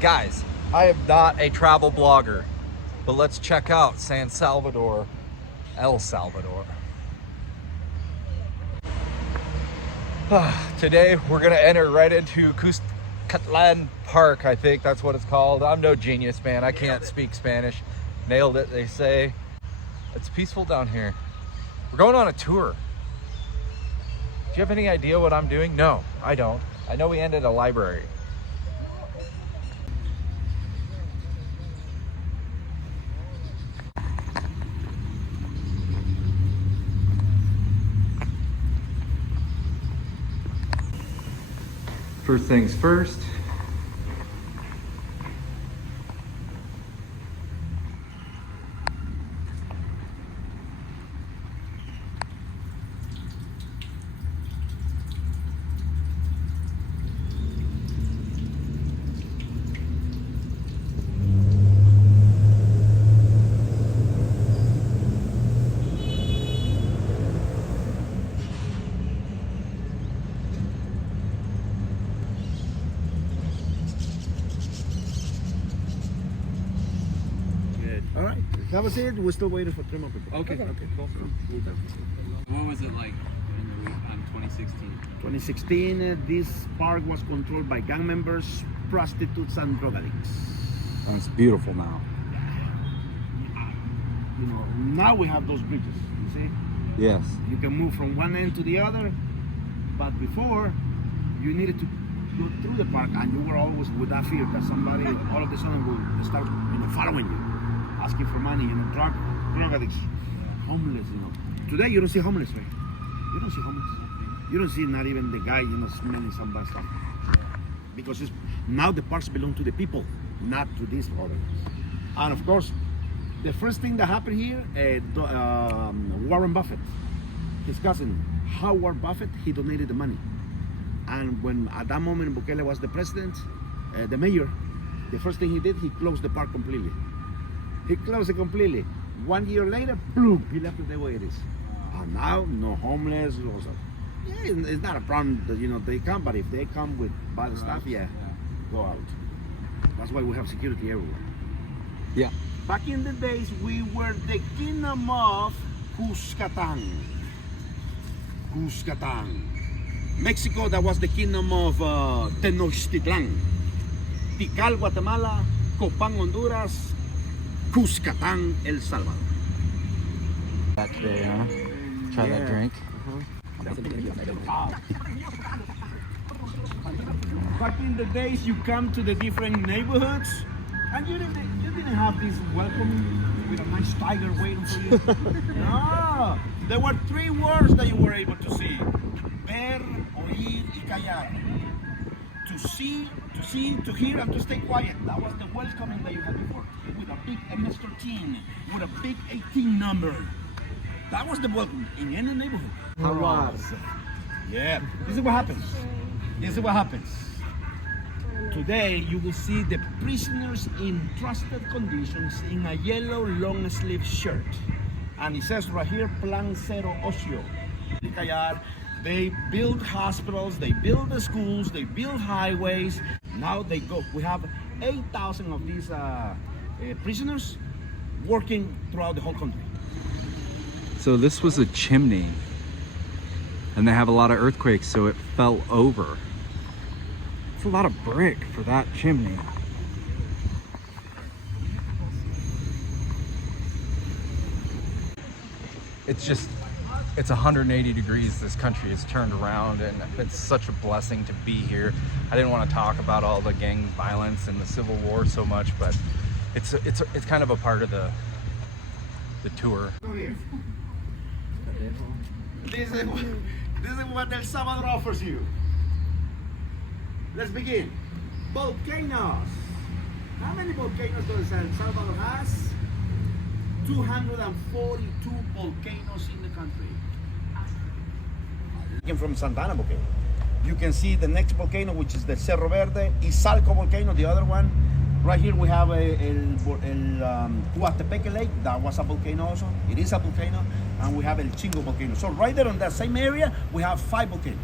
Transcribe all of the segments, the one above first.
Guys, I am not a travel blogger, but let's check out San Salvador, El Salvador. Today, we're gonna enter right into Cuscatlan Park, I think that's what it's called. I'm no genius, man. I can't speak Spanish. Nailed it, they say. It's peaceful down here. We're going on a tour. Do you have any idea what I'm doing? No, I don't. I know we end at a library. First things first. All right, that was it. We're still waiting for 3 more people. Okay, cool. What was it like on 2016? 2016, this park was controlled by gang members, prostitutes, and drug addicts. Oh, it's beautiful now. You know, now we have those bridges, you see? Yes. You can move from one end to the other, but before, you needed to go through the park, and you were always with that fear that somebody all of a sudden will start, following you, asking for money, drug addicts, homeless, Today you don't see homeless, right? You don't see homeless. You don't see not even the guy, smelling some bad stuff. Because now the parks belong to the people, not to these others. And of course, the first thing that happened here, Warren Buffett, his cousin, Howard Buffett, he donated the money. And when at that moment Bukele was the president, the mayor, the first thing he did, he closed the park completely. He closed it completely. 1 year later, boom, he left it the way it is. And now, no homeless. Yeah, it's not a problem that, they come, but if they come with bad stuff, go out. That's why we have security everywhere. Yeah. Back in the days, we were the kingdom of Cuscatlan. Mexico, that was the kingdom of Tenochtitlan. Tikal, Guatemala, Copán, Honduras, Cuscatlan, El Salvador. That today, huh? Try that drink. Back in the days, you come to the different neighborhoods, and you didn't have this welcome with a nice tiger waiting for you. No, there were 3 words that you were able to see: ver, oír, y callar. To see, to hear, and to stay quiet. That was the welcoming that you had before, with a big MS-13, with a big 18 number. That was the welcome in any neighborhood. How was? Yeah, this is what happens. Today, you will see the prisoners in trusted conditions in a yellow long sleeve shirt. And it says right here, Plan Cero Ocio. They build hospitals, they build the schools, they build highways. Now they go. We have 8,000 of these prisoners working throughout the whole country. So this was a chimney, and they have a lot of earthquakes, so it fell over. It's a lot of brick for that chimney. It's 180 degrees. This country is turned around, and it's such a blessing to be here. I didn't want to talk about all the gang violence and the Civil War so much, but it's kind of a part of the tour. This is what El Salvador offers you. Let's begin. Volcanoes. How many volcanoes does El Salvador has? 242 volcanoes in the country. Looking from Santana volcano. You can see the next volcano, which is the Cerro Verde, Izalco volcano, the other one. Right here we have El Coatepeque Lake, that was a volcano also. It is a volcano. And we have El Chingo volcano. So right there on that same area, we have 5 volcanoes.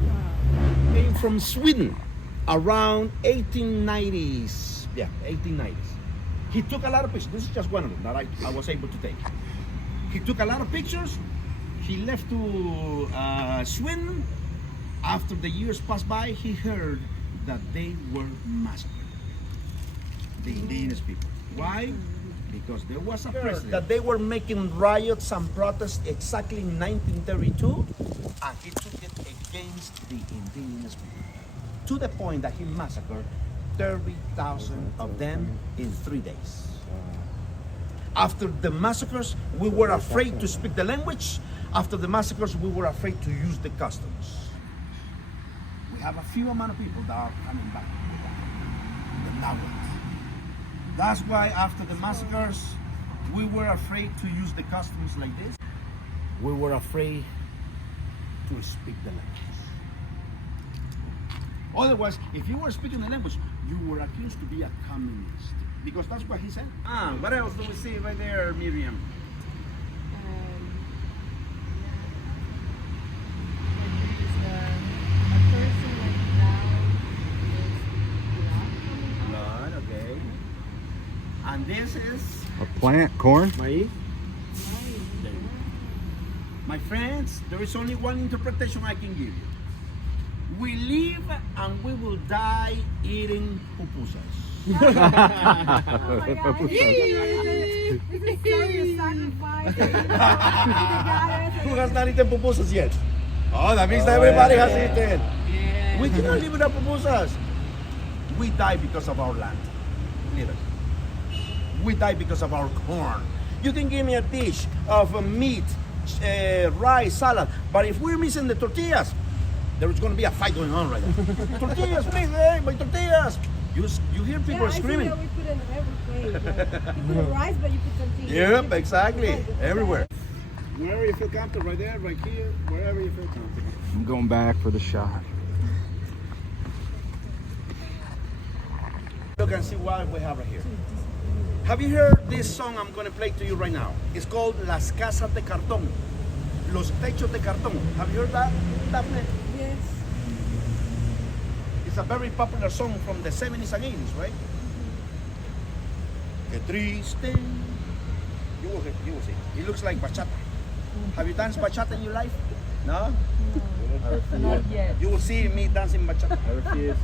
Wow. Came from Sweden around 1890s. Yeah, 1890s. He took a lot of pictures. This is just one of them that I was able to take. He took a lot of pictures. He left to Sweden. After the years passed by, he heard that they were massacred. The indigenous people. Why? Because there was a president that they were making riots and protests exactly in 1932, and he took it against the indigenous people to the point that he massacred 30,000 of them in 3 days. After the massacres, we were afraid to speak the language. After the massacres, we were afraid to use the customs. We have a few amount of people that are coming back. The Nahuatl. That's why after the massacres, we were afraid to use the customs like this. We were afraid to speak the language. Otherwise, if you were speaking the language, you were accused to be a communist. Because that's what he said. What else do we see right there, Miriam? Okay. And this is A plant, corn? my friends, there is only one interpretation I can give you. We live and we will die eating pupusas. Oh my God. This is serious sacrifice. Who has not eaten pupusas yet? Oh, that means that everybody has eaten. Yeah. We cannot live without pupusas. We die because of our land. Literally. We die because of our corn. You can give me a dish of meat, rice, salad, but if we're missing the tortillas, there's going to be a fight going on right now. Tortillas, please, hey, my tortillas. You hear people screaming. I see that we put in everything. Like, you put rice, but you put something. Yep, exactly. Everywhere. Wherever you feel comfortable, right there, right here, wherever you feel comfortable. I'm going back for the shot. Look and see what we have right here. Have you heard this song I'm going to play to you right now? It's called Las Casas de Cartón. Los Techos de Cartón. Have you heard that, Daphne? Yes. It's a very popular song from the 70s and 80s, right? Que triste. You will see. It looks like bachata. Have you danced bachata in your life? No? Not yet. You will see me dancing bachata. I refuse.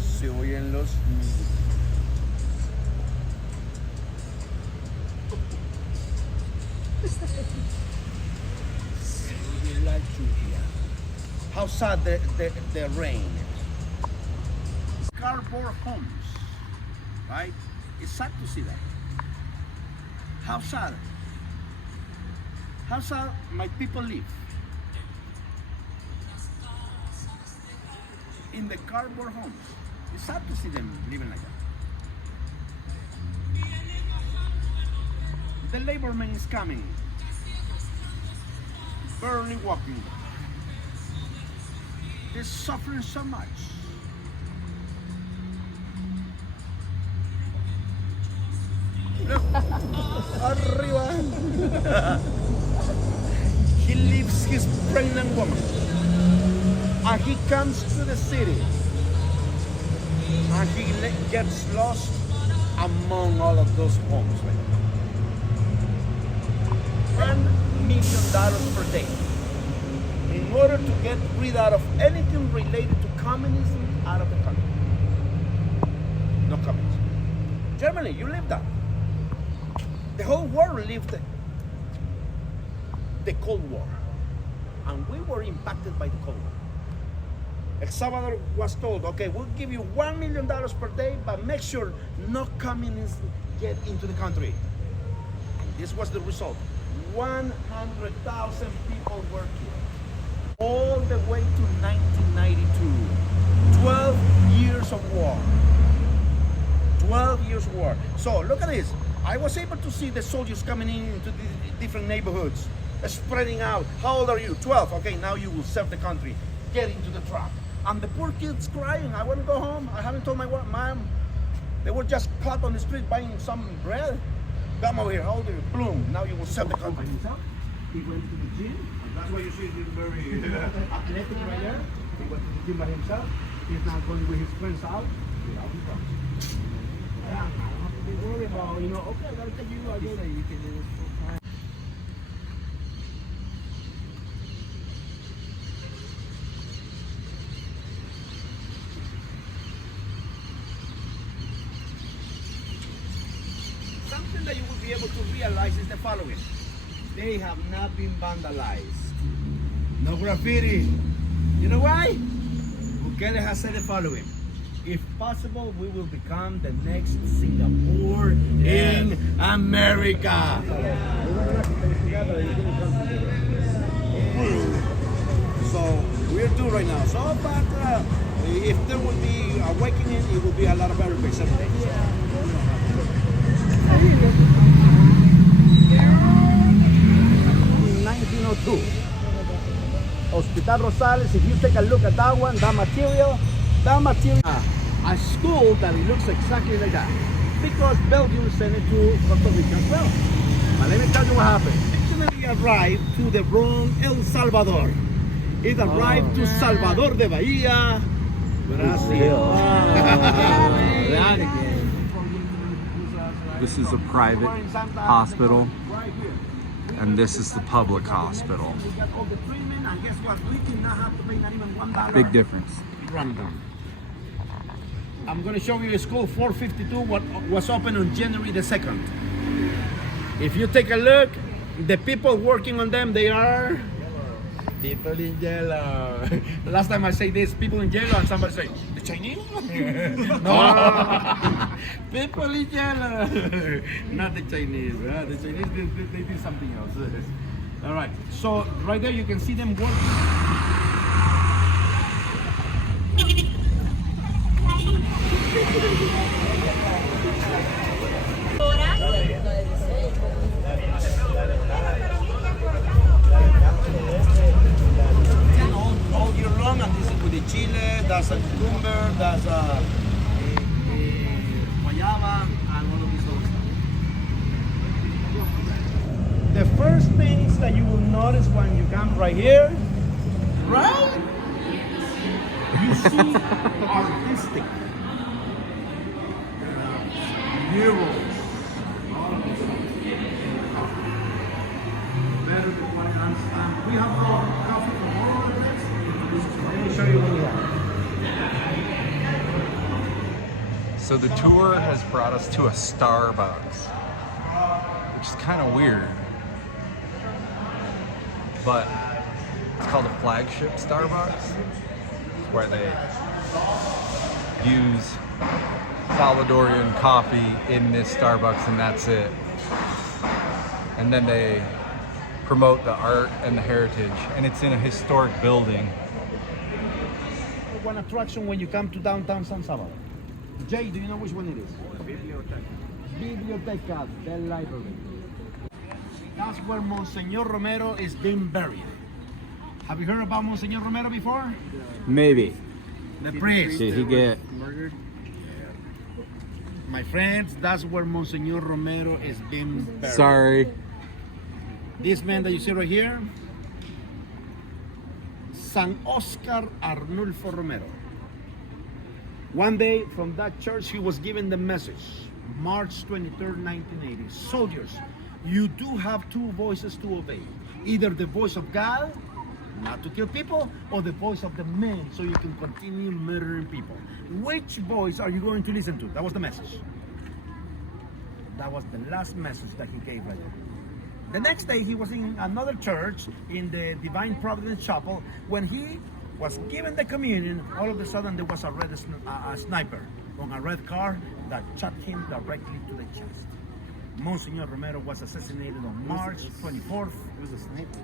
Se oyen los... Se oye la lluvia. How sad the rain. Cardboard homes, right? It's sad to see that. How sad. How sad my people live. In the cardboard homes. It's sad to see them living like that. The laborman is coming. Barely walking. They're suffering so much. Look, arriba. He leaves his pregnant woman. And he comes to the city and he gets lost among all of those homes. $1 million per day in order to get rid of anything related to communism out of the country. No communism. Germany, you lived that. The whole world lived the Cold War. And we were impacted by the Cold War. El Salvador was told, okay, we'll give you $1 million per day, but make sure no communists get into the country. And this was the result. 100,000 people were killed. All the way to 1992. 12 years of war. 12 years of war. So look at this. I was able to see the soldiers coming into the different neighborhoods, spreading out. How old are you? 12. Okay, now you will serve the country. Get into the truck. And the poor kids crying. I want to go home. I haven't told my mom. They were just caught on the street buying some bread. Come over here. How old are you? Bloom. Now you will serve the country. He went to the gym. And that's why you see he's very athletic right there. He went to the gym by himself. He's now going with his friends out without his friends. I don't have to be worried about, okay, I gotta take you. I go there. You can do this full time. Something that you will be able to realize is the following. They have not been vandalized. No graffiti. You know why? Bukele has said the following. If possible, we will become the next Singapore in America. So we're due right now. So, but if there will be awakening, it will be a lot of aerobics every day. 1902. Hospital Rosales, if you take a look at that one, that material, a school that it looks exactly like that. Because Belgium sent it to Costa Rica as well. But let me tell you what happened. It arrived to the wrong El Salvador. It arrived to Salvador de Bahia, Brazil. This is a private hospital, and this is the public hospital. Big difference. Random. I'm going to show you a school 452 what was open on January the 2nd. If you take a look, the people working on them, they are people in yellow. Last time I say this, people in yellow, and somebody say, the Chinese? No. People in yellow. Not the Chinese. The Chinese, they did something else. All right. So right there, you can see them working. All year long, and this is with the chile, that's a cucumber, that's a guayaba, and all of this other stuff. The first things that you will notice when you come right here, right? You see artistic murals. All of this stuff. Better than what I understand. We have brought coffee from all over the place. Let me show you what we have. So the tour has brought us to a Starbucks, which is kind of weird, but it's called a flagship Starbucks, where they use Salvadorian coffee in this Starbucks, and that's it. And then they promote the art and the heritage, and it's in a historic building. One attraction when you come to downtown San Salvador. Jay, do you know which one it is? Biblioteca del Library. That's where Monsignor Romero is being buried. Have you heard about Monsignor Romero before? Maybe. The priest. Did he get Murdered. My friends, that's where Monsignor Romero is being buried. Sorry. This man that you see right here, San Oscar Arnulfo Romero. One day from that church, he was given the message, March 23rd, 1980. Soldiers, you do have two voices to obey. Either the voice of God, not to kill people, or the voice of the man, so you can continue murdering people. Which voice are you going to listen to? That was the message. That was the last message that he gave right there. The next day, he was in another church in the Divine Providence Chapel. When he was given the communion, all of a sudden there was a sniper on a red car that shot him directly to the chest. Monsignor Romero was assassinated on March 24th. It was a sniper.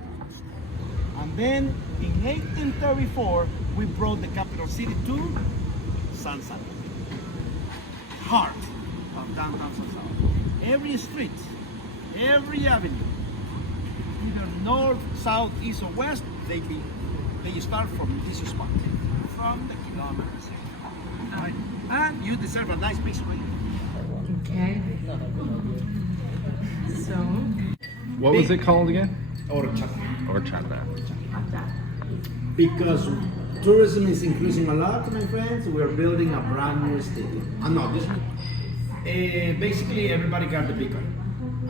And then in 1834, we brought the capital city to San Salvador, heart of downtown San Salvador. Every street, every avenue, either north, south, east, or west, they start from this spot, from the kilometers. Right? And you deserve a nice piece right here. Okay. So, What was it called again? Horchata. Horchata. Because tourism is increasing a lot, my friends. We're building a brand new stadium. And no, this basically everybody got the Bitcoin.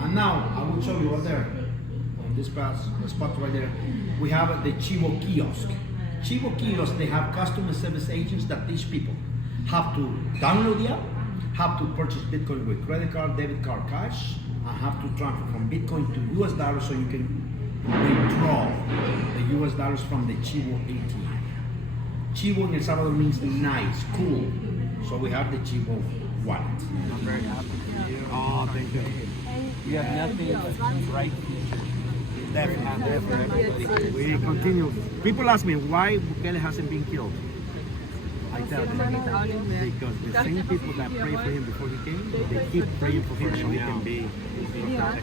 And now I will show you what there. On this spot right there, we have the Chivo kiosk. Chivo kiosk, they have customer service agents that teach people how to download the app, how to purchase Bitcoin with credit card, debit card, cash, and have to transfer from Bitcoin to US dollars so you can withdraw the US dollars from the Chivo ATM. Chivo in El Salvador means nice, cool. So we have the Chivo wallet. I'm very happy for you. Oh, thank you. You have nothing but bright future. Definitely. We continue. People ask me why Bukele hasn't been killed. I tell them because the same people that prayed for him before he came, they keep praying for him so he can be protected.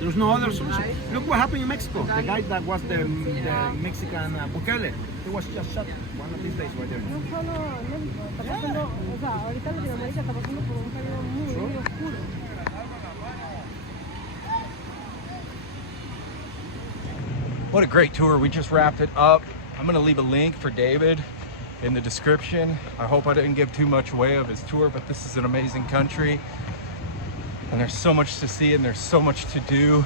There's no other solution. Look what happened in Mexico. The guy that was the Mexican Bukele, he was just shot one of these days right there. No solo en México, está pasando, o sea, ahorita Latinoamérica está pasando por un periodo muy oscuro. What a great tour. We just wrapped it up. I'm gonna leave a link for David in the description. I hope I didn't give too much away of his tour, but this is an amazing country. And there's so much to see and there's so much to do.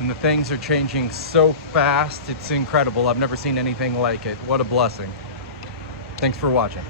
And the things are changing so fast. It's incredible. I've never seen anything like it. What a blessing. Thanks for watching.